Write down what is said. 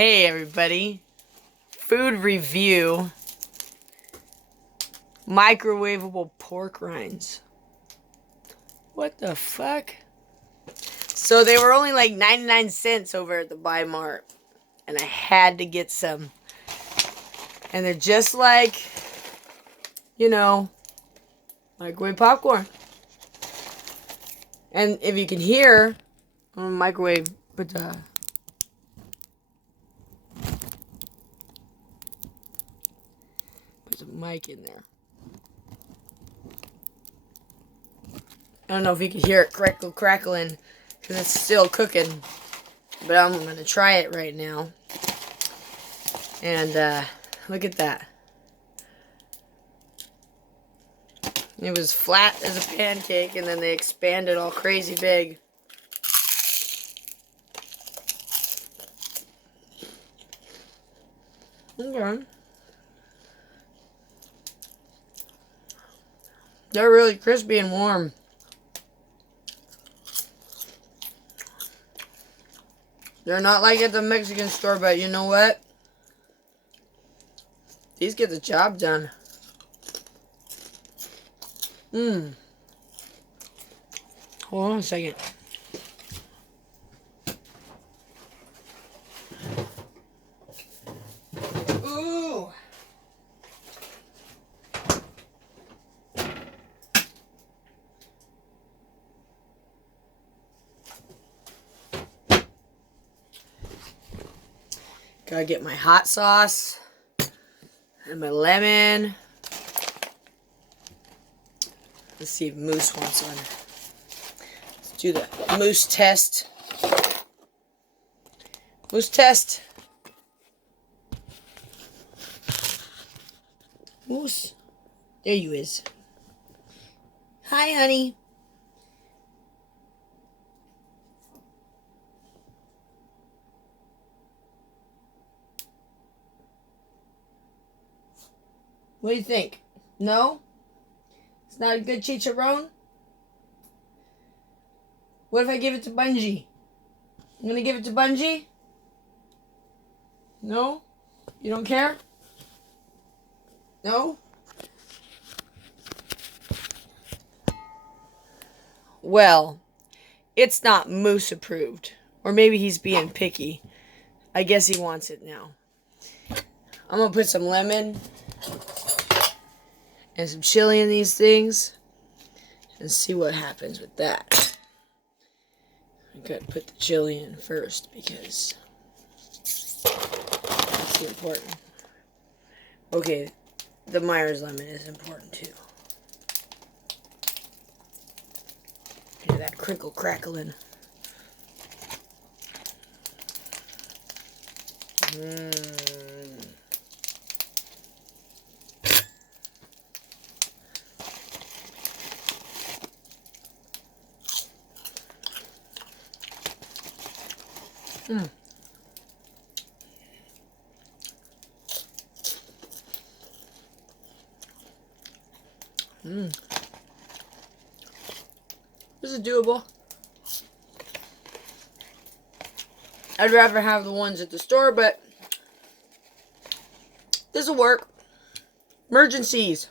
Hey everybody, food review, microwavable pork rinds. What the fuck? So they were only like 99 cents over at the Buy Mart, and I had to get some. And they're just like, microwave popcorn. And if you can hear, microwave, but there's a mic in there. I don't know if you can hear it crackling, because it's still cooking. But I'm going to try it right now. And look at that. It was flat as a pancake, and then they expanded all crazy big. Okay. They're really crispy and warm. They're not like at the Mexican store, but you know what? These get the job done. Hold on a second. Ooh. Gotta get my hot sauce and my lemon. Let's see if Moose wants one. Let's do the Moose test. Moose test. Moose. There you is. Hi, honey. What do you think? No? It's not a good chicharrone? What if I give it to Bungie? I'm gonna give it to Bungie? No? You don't care? No? Well, it's not Moose approved. Or maybe he's being picky. I guess he wants it now. I'm gonna put some lemon and some chili in these things and see what happens with that. I gotta put the chili in first because that's important. Okay, the Myers lemon is important too. Hear that crinkle crackling. This is doable. I'd rather have the ones at the store, but this will work. Emergencies.